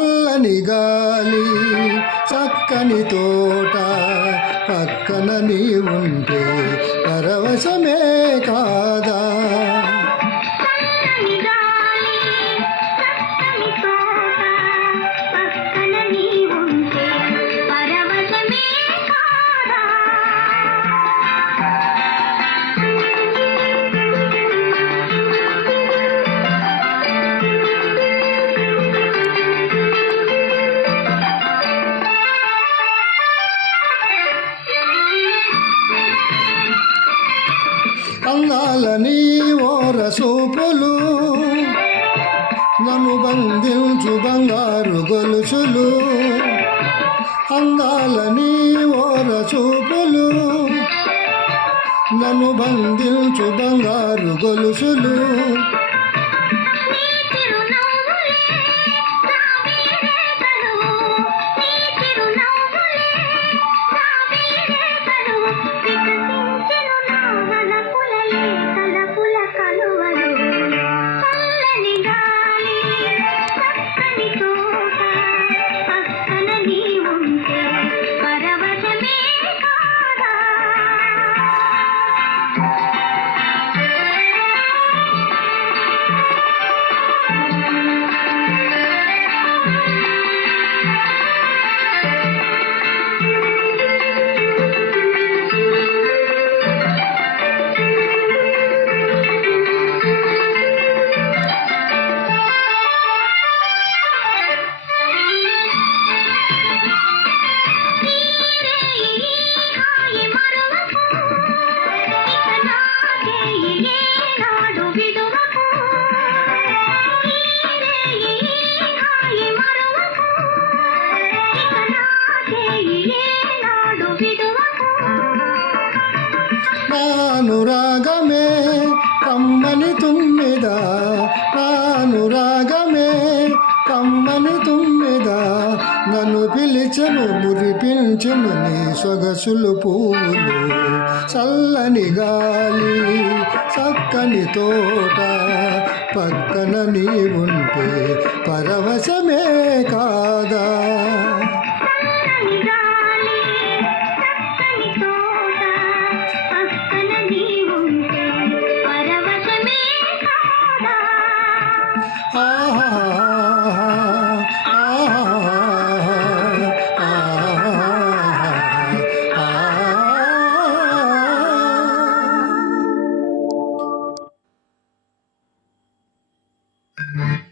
చల్లని గాలి చక్కని తోట పక్కన నీ ఉంటే పరవశమే కాదా. అందాలని ఓర సూపులు నన్ను బంధించు బంగారు గొలుసులు. అందాలని ఓర చూపులు నన్ను బంధించు బంగారు గొలుసులు. నానురాగమే కమ్మని తుమ్మెదా, నానురాగమే కమ్మని తుమ్మెదా, నన్ను పిలిచెను మురిపించెను నీ సొగసులు పువ్వులు. చల్లని గాలి చక్కని తోట పక్కన నీ ఉంటే పరవశమే కాదా. Mm-hmm.